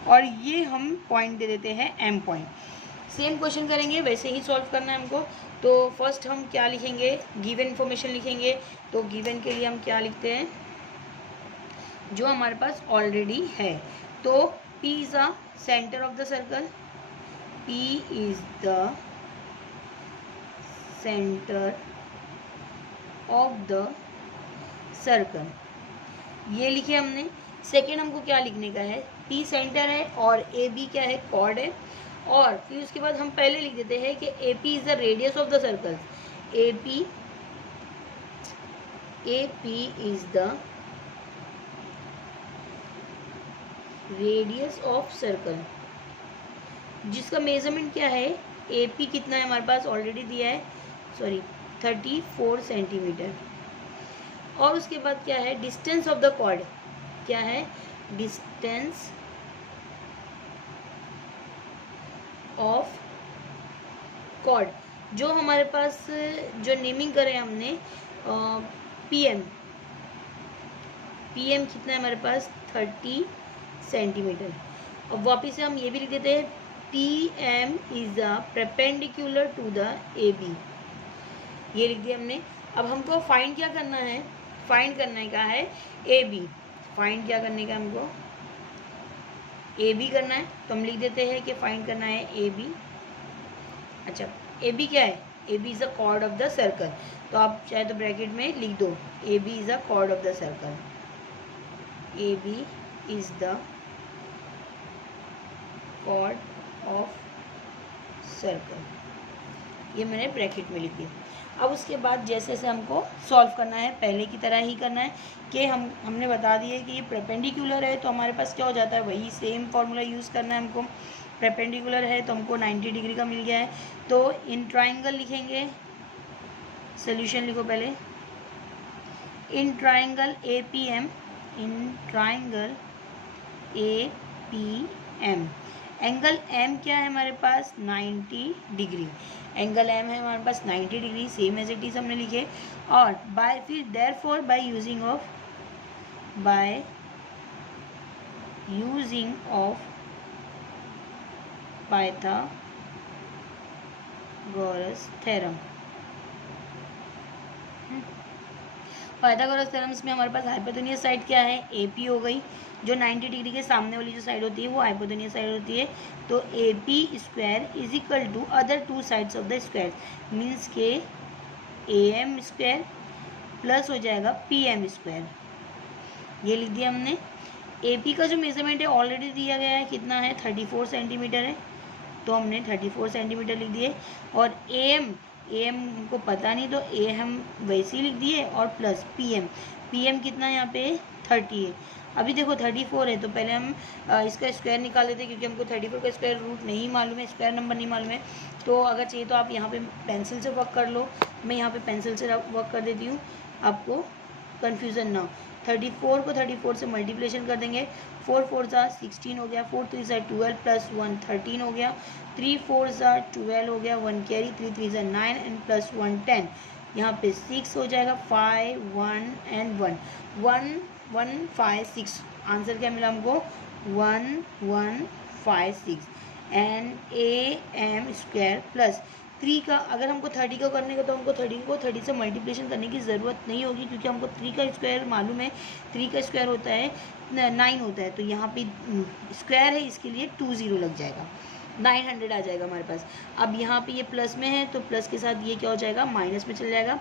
और ये हम पॉइंट दे देते हैं एम पॉइंट। सेम क्वेश्चन करेंगे, वैसे ही सॉल्व करना है हमको। तो फर्स्ट हम क्या लिखेंगे, गिवन इन्फॉर्मेशन लिखेंगे। तो गिवन के लिए हम क्या लिखते हैं, जो हमारे पास ऑलरेडी है। तो P is the centre of the circle, P is the centre of the circle, ये लिखे हमने। सेकेंड हमको क्या लिखने का है, P सेंटर है और AB क्या है, कॉर्ड है। और फिर उसके बाद हम पहले लिख देते हैं कि AP is the radius of the circle, AP is the radius of circle, जिसका मेजरमेंट क्या है, AP कितना है हमारे पास ऑलरेडी दिया है, 34 सेंटीमीटर। और उसके बाद क्या है, डिस्टेंस ऑफ द कॉर्ड, क्या है, डिस्टेंस ऑफ कॉर्ड, जो हमारे पास जो नेमिंग करें हमने PM कितना है हमारे पास, 30 सेंटीमीटर। अब वापिस से हम ये भी लिख देते हैं, PM is the perpendicular to the AB, ये लिख दिया हमने। अब हमको फाइंड क्या करना है, फाइंड करने का है AB। फाइंड क्या करने का हमको, AB करना है। तो हम लिख देते हैं कि फाइंड करना है AB। अच्छा, AB क्या है, AB is the chord of the circle. तो आप चाहे तो ब्रैकेट में लिख दो, AB is the chord of the circle, AB is the chord of circle, ये मैंने ब्रैकेट में लिख दिया। अब उसके बाद जैसे जैसे हमको सॉल्व करना है, पहले की तरह ही करना है कि हमने बता दिया कि ये परपेंडिकुलर है, तो हमारे पास क्या हो जाता है, वही सेम फार्मूला यूज़ करना है हमको। परपेंडिकुलर है तो हमको 90 डिग्री का मिल गया है। तो इन ट्राइंगल लिखेंगे, सोल्यूशन लिखो पहले, in triangle APM, in triangle APM, angle M क्या है हमारे पास, 90 डिग्री। एंगल M है हमारे पास 90 degree, same as it is हमने लिखे। और बाय फिर therefore by using of Pythagoras theorem, Pythagoras theorem में हमारे पास हाइपोटेन्यूस साइड क्या है, AP हो गई, जो 90 डिग्री के सामने वाली जो साइड होती है वो हाइपोटेन्यूस साइड होती है। तो AP square is equal to other two sides of the square, means के AM स्क्वायर प्लस हो जाएगा PM स्क्वायर, ये लिख दिया हमने। AP का जो मेजरमेंट है ऑलरेडी दिया गया है, कितना है, 34 सेंटीमीटर है, तो हमने 34 सेंटीमीटर लिख दिए। और AM हमको पता नहीं, तो A हम वैसे ही लिख दिए, और प्लस PM कितना है यहाँ पे, 30 है। अभी देखो 34 है, तो पहले हम इसका स्क्वायर निकाल लेते हैं, क्योंकि हमको 34 का स्क्वायर रूट नहीं मालूम है, स्क्वायर नंबर नहीं मालूम है। तो अगर चाहिए तो आप यहाँ पे पेंसिल से वर्क कर लो, मैं यहाँ पे पेंसिल से वर्क कर देती हूँ, आपको कन्फ्यूज़न ना हो। 34 को 34 से मल्टीप्लिकेशन कर देंगे, 4 4 सा 16 हो गया, 4 3 सा 12 प्लस 1 13 हो गया, 3 4 सा 12 हो गया, 1 कैरी, 3 3 सा 9 एंड प्लस 1 10, यहाँ पे 6 हो जाएगा, 5 1 एंड 1 1 1 5 6, आंसर क्या मिला हमको, 1 1 5 6 एंड AM स्क्वायर प्लस 3 का, अगर हमको 30 का करने का तो हमको 30 को 30 से मल्टीप्लिकेशन करने की ज़रूरत नहीं होगी, क्योंकि हमको 3 का स्क्वायर मालूम है। 3 का स्क्वायर होता है 9 होता है, तो यहाँ पे स्क्वायर है, इसके लिए 2 0 लग जाएगा, 900 आ जाएगा हमारे पास। अब यहाँ पे ये प्लस में है तो प्लस के साथ ये क्या हो जाएगा, माइनस में चल जाएगा।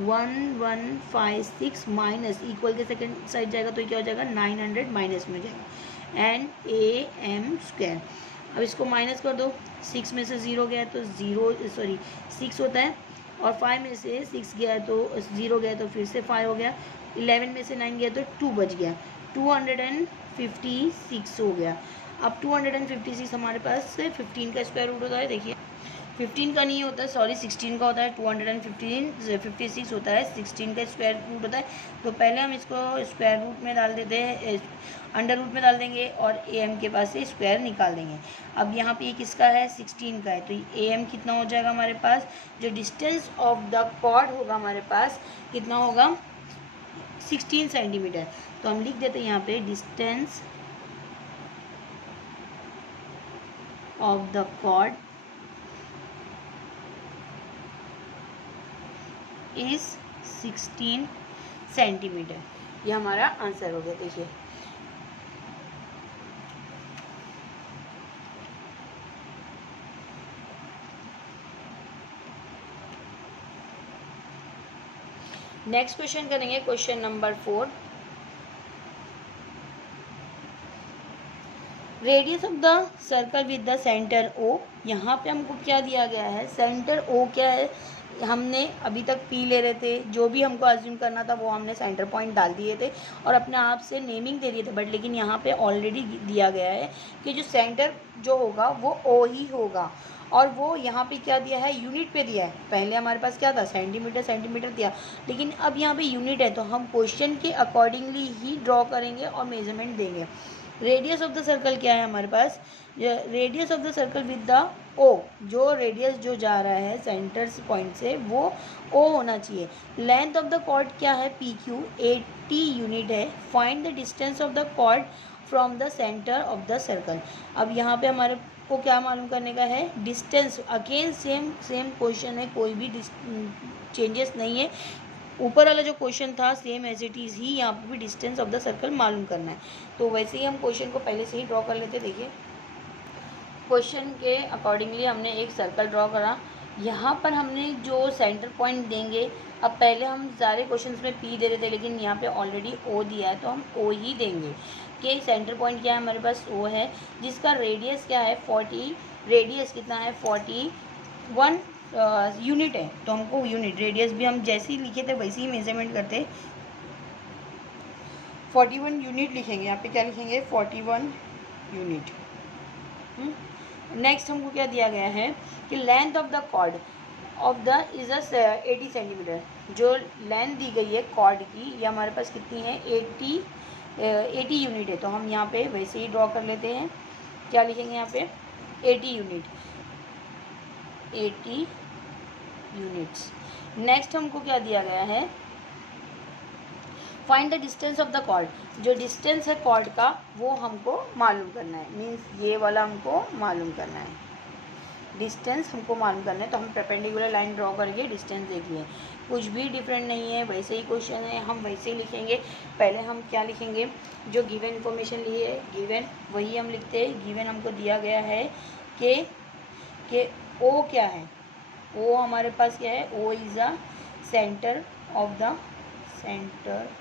1156 माइनस इक्वल के सेकंड साइड जाएगा तो ये क्या हो जाएगा, 900 माइनस में हो जाएगा, NAM स्क्वायर। अब इसको माइनस कर दो, 6 में से 0 गया तो 6 होता है, और 5 में से 6 गया तो 0 गया तो फिर से 5 हो गया, 11 में से 9 गया तो 2 बच गया, 256 हो गया। अब 256 हमारे पास 15 का स्क्वायर रूट होता है, देखिए 15 का नहीं होता है, सॉरी 16 का होता है, 256 होता है, 16 का स्क्वायर रूट होता है। तो पहले हम इसको स्क्वायर रूट में डाल देते हैं, अंडर रूट में डाल देंगे और AM के पास से स्क्वायर निकाल देंगे। अब यहाँ पे ये किसका है, 16 का है, तो AM कितना हो जाएगा हमारे पास, जो डिस्टेंस ऑफ द कॉर्ड होगा हमारे पास कितना होगा, 16 सेंटीमीटर। तो हम लिख देते हैं यहाँ पे distance of the chord is 16 centimetre. ये हमारा आंसर हो गया। देखिए नेक्स्ट क्वेश्चन करेंगे, question number 4। Radius of the circle with the centre O। यहाँ पे हमको क्या दिया गया है, सेंटर O क्या है, हमने अभी तक P ले रहे थे, जो भी हमको अज्यूम करना था वो हमने सेंटर पॉइंट डाल दिए थे और अपने आप से नेमिंग दे दिए थे, बट लेकिन यहाँ पे ऑलरेडी दिया गया है कि जो सेंटर जो होगा वो O ही होगा, और वो यहाँ पे क्या दिया है, यूनिट पे दिया है। पहले हमारे पास क्या था, सेंटीमीटर दिया, लेकिन अब यहाँ पे यूनिट है, तो हम क्वेश्चन के अकॉर्डिंगली ही ड्रॉ करेंगे और मेजरमेंट देंगे। रेडियस ऑफ द सर्कल क्या है हमारे पास, radius of the circle with the O, जो रेडियस जो जा रहा है सेंटर पॉइंट से वो O होना चाहिए। लेंथ ऑफ द कॉर्ड क्या है, PQ 80 यूनिट है। Find the distance of the chord from the centre of the circle. अब यहाँ पे हमारे को क्या मालूम करने का है, डिस्टेंस। अगेन सेम क्वेश्चन है, कोई भी चेंजेस नहीं है, ऊपर वाला जो क्वेश्चन था सेम एज इट इज़ ही, यहाँ पे भी डिस्टेंस ऑफ द सर्कल मालूम करना है। तो वैसे ही हम क्वेश्चन को पहले से ही ड्रॉ कर लेते। देखिए क्वेश्चन के अकॉर्डिंगली हमने एक सर्कल ड्रॉ करा, यहाँ पर हमने जो सेंटर पॉइंट देंगे, अब पहले हम सारे क्वेश्चंस में P दे रहे थे, लेकिन यहाँ पे ऑलरेडी O दिया है तो हम O ही देंगे कि सेंटर पॉइंट क्या है हमारे पास, O है, जिसका रेडियस क्या है 40, रेडियस कितना है 41 यूनिट है। तो हमको यूनिट रेडियस भी हम जैसे ही लिखे थे वैसे ही मेजरमेंट करते, 41 यूनिट लिखेंगे, यहाँ पे क्या लिखेंगे 41 यूनिट। नेक्स्ट हमको क्या दिया गया है कि length of the chord of the is 80 centimetre. जो लेंथ दी गई है कॉर्ड की, ये हमारे पास कितनी है 80 यूनिट है। तो हम यहाँ पे वैसे ही ड्रॉ कर लेते हैं, क्या लिखेंगे यहाँ पे 80 यूनिट, 80 यूनिट्स। नेक्स्ट हमको क्या दिया गया है, find the distance of the chord. जो डिस्टेंस है कॉर्ड का वो हमको मालूम करना है, मीन्स ये वाला हमको मालूम करना है, डिस्टेंस हमको मालूम करना है। तो हम परपेंडिकुलर लाइन ड्रॉ करके डिस्टेंस देख लिए, कुछ भी डिफरेंट नहीं है, वैसे ही क्वेश्चन है, हम वैसे ही लिखेंगे। पहले हम क्या लिखेंगे, जो गिवन इन्फॉर्मेशन ली है गिवन वही हम लिखते हैं। गिवन हमको दिया गया है कि O क्या है, O हमारे पास क्या है, O is the centre of the circle,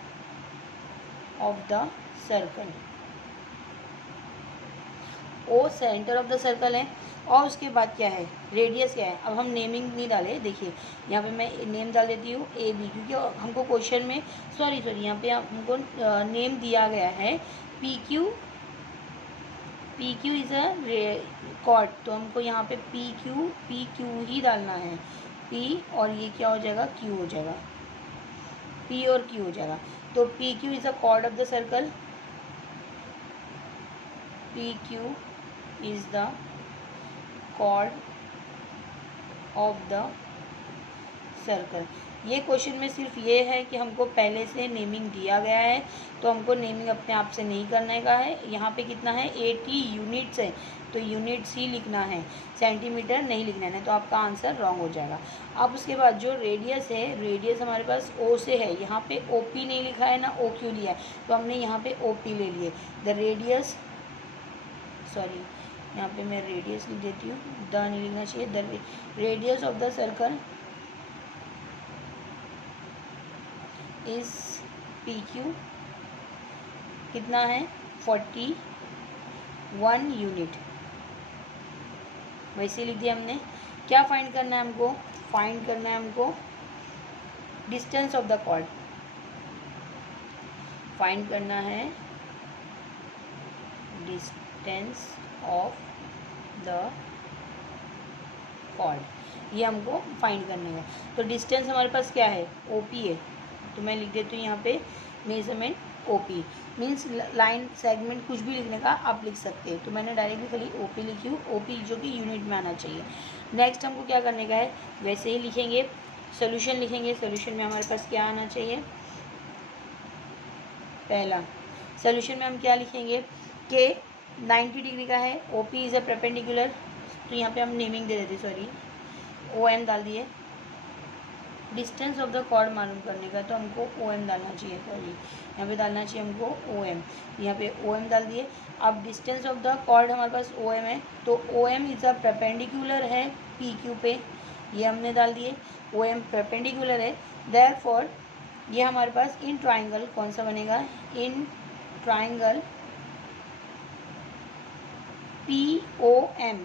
O centre of the circle है। और उसके बाद क्या है, रेडियस क्या है। अब हम नेमिंग नहीं डाले, देखिए यहाँ पे मैं नेम डाल देती हूँ AB, क्योंकि हमको क्वेश्चन में सॉरी यहाँ पे हमको नेम दिया गया है PQ इज़ अ कॉर्ड, तो हमको यहाँ पे PQ ही डालना है, P और ये क्या हो जाएगा Q हो जाएगा, P और Q हो जाएगा। तो PQ is a chord of the circle, PQ is the chord of the circle. ये क्वेश्चन में सिर्फ ये है कि हमको पहले से नेमिंग दिया गया है, तो हमको नेमिंग अपने आप से नहीं करने का है। यहाँ पे कितना है 80 यूनिट्स है, तो यूनिट्स ही लिखना है, सेंटीमीटर नहीं लिखना है, तो आपका आंसर रॉन्ग हो जाएगा। अब उसके बाद जो रेडियस है, रेडियस हमारे पास ओ से है, यहाँ पे ओ पी नहीं लिखा है ना ओ क्यू लिया है, तो हमने यहाँ पे ओ पी ले लिए। द रेडियस, सॉरी यहाँ पे मैं रेडियस लिख देती हूँ, द नहीं लिखना चाहिए, the radius of the circle is P Q, कितना है 41 यूनिट, वैसे लिख दिया हमने। क्या फाइंड करना है हमको, फाइंड करना है हमको distance of the chord, find करना है डिस्टेंस ऑफ द कॉर्ड, ये हमको फाइंड करना है। तो डिस्टेंस हमारे पास क्या है ओ पी है, तो मैं लिख देती हूँ यहाँ पे measurement O P, means line segment कुछ भी लिखने का आप लिख सकते हैं, तो मैंने डायरेक्टली खाली ओ पी लिखी हूँ, ओ पी जो कि यूनिट में आना चाहिए। नेक्स्ट हमको क्या करने का है, वैसे ही लिखेंगे, सोल्यूशन लिखेंगे। सोल्यूशन में हमारे पास क्या आना चाहिए, पहला सोल्यूशन में हम क्या लिखेंगे कि 90 डिग्री का है, O P is a perpendicular, तो यहाँ पे हम नेमिंग दे देते, सॉरी ओ एम डाल दिए। डिस्टेंस ऑफ द कॉर्ड मालूम करने का, तो हमको ओ एम डालना चाहिए, सॉरी यहाँ पे डालना चाहिए हमको ओ एम, यहाँ पे ओ एम डाल दिए। अब डिस्टेंस ऑफ द कॉर्ड हमारे पास ओ एम है, तो O M is a perpendicular है पी क्यू पे, ये हमने डाल दिए, ओ एम परपेंडिकुलर है, देयरफॉर ये हमारे पास इन ट्राइंगल कौन सा बनेगा, in triangle P O M,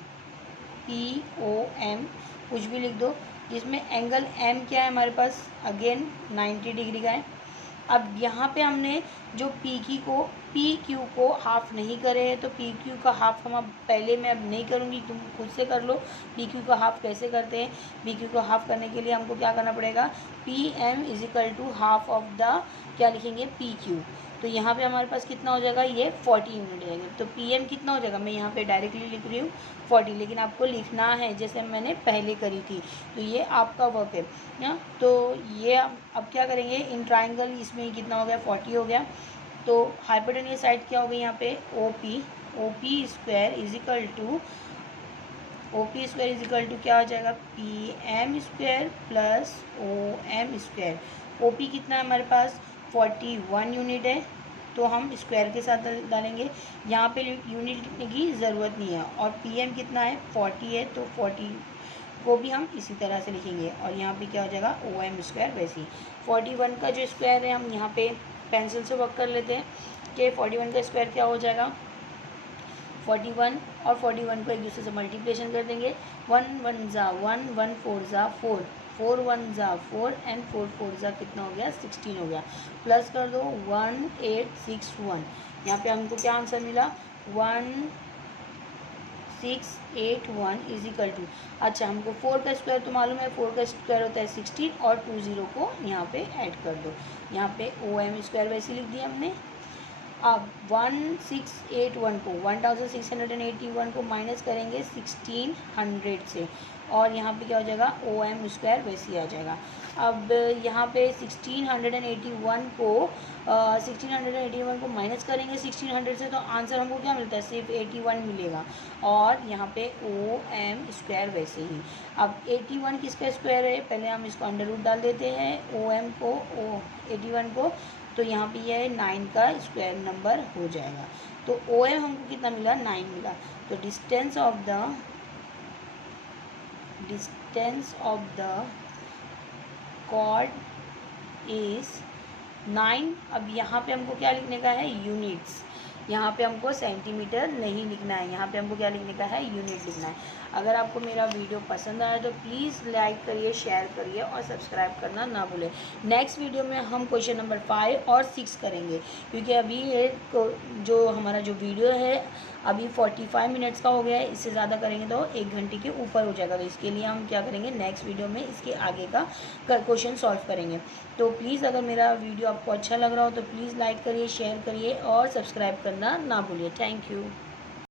P O M कुछ भी लिख दो, जिसमें एंगल एम क्या है हमारे पास, अगेन 90 डिग्री का है। अब यहाँ पे हमने जो पी क्यू को हाफ नहीं करे हैं, तो पी क्यू का हाफ हम अब पहले मैं अब नहीं करूँगी, तुम खुद से कर लो पी क्यू का हाफ कैसे करते हैं। पी क्यू को हाफ करने के लिए हमको क्या करना पड़ेगा, P M is equal to half of the क्या लिखेंगे पी क्यू, तो यहाँ पे हमारे पास कितना हो जाएगा, ये 40 यूनिट रहेगा। तो पी एम कितना हो जाएगा, मैं यहाँ पे डायरेक्टली लिख रही हूँ 40, लेकिन आपको लिखना है जैसे मैंने पहले करी थी, तो ये आपका वर्क है ना। तो ये अब क्या करेंगे, इन ट्राइंगल इसमें कितना हो गया 40 हो गया, तो हाइपोटेन्यूज साइड क्या हो गई यहाँ पे O P square is equal to, O P square is equal to क्या हो जाएगा, P M square plus O M square. O P कितना है हमारे पास 41 यूनिट है, तो हम स्क्वायर के साथ डालेंगे, यहाँ पे यूनिट लिखने की ज़रूरत नहीं है। और पी एम कितना है 40 है, तो 40 को भी हम इसी तरह से लिखेंगे, और यहाँ पे क्या हो जाएगा ओ एम स्क्वायर। वैसे ही 41 का जो स्क्वायर है हम यहाँ पे पेंसिल से वर्क कर लेते हैं कि 41 का स्क्वायर क्या हो जाएगा, 41 और 41 को एक दूसरे से मल्टीप्लिकेशन कर देंगे, 1 1 ज़ा 1, 1 4 ज़ा 4, 4 1 ज़ा 4 एंड 4 4 ज़ा कितना हो गया 16 हो गया, प्लस कर दो 1861, यहाँ पे हमको क्या आंसर मिला 1681 इज इक्वल टू, अच्छा हमको 4 का स्क्वायर तो मालूम है, 4 का स्क्वायर होता है 16 और 2 0 को यहाँ पे ऐड कर दो, यहाँ पे ओ एम स्क्वायर वैसे लिख दिया हमने। अब 1681 को 1681 को माइनस करेंगे 1600 से, और यहाँ पे क्या हो जाएगा ओ एम स्क्वायर वैसे ही आ जाएगा। अब यहाँ पे 1681 को माइनस करेंगे 1600 से, तो आंसर हमको क्या मिलता है सिर्फ 81 मिलेगा, और यहाँ पे ओ एम स्क्वायर वैसे ही। अब 81 किसका स्क्वायर है, पहले हम इसको अंडर रूट डाल देते हैं, ओ एम को 81 को, तो यहाँ पे यह 9 का स्क्वायर नंबर हो जाएगा। तो ओ एम हमको कितना मिला 9 मिला, तो distance of the chord is 9। अब यहाँ पे हमको क्या लिखने का है यूनिट्स, यहाँ पे हमको सेंटीमीटर नहीं लिखना है, यहाँ पे हमको क्या लिखने का है यूनिट लिखना है। अगर आपको मेरा वीडियो पसंद आया तो प्लीज़ लाइक करिए, शेयर करिए और सब्सक्राइब करना ना भूलें। नेक्स्ट वीडियो में हम क्वेश्चन नंबर 5 और 6 करेंगे, क्योंकि अभी जो हमारा जो वीडियो है अभी 45 मिनट्स का हो गया है, इससे ज़्यादा करेंगे तो 1 घंटे के ऊपर हो जाएगा। तो इसके लिए हम क्या करेंगे, नेक्स्ट वीडियो में इसके आगे का क्वेश्चन सॉल्व करेंगे। तो प्लीज़ अगर मेरा वीडियो आपको अच्छा लग रहा हो तो प्लीज़ लाइक करिए, शेयर करिए और सब्सक्राइब करना ना भूलिए। Thank you.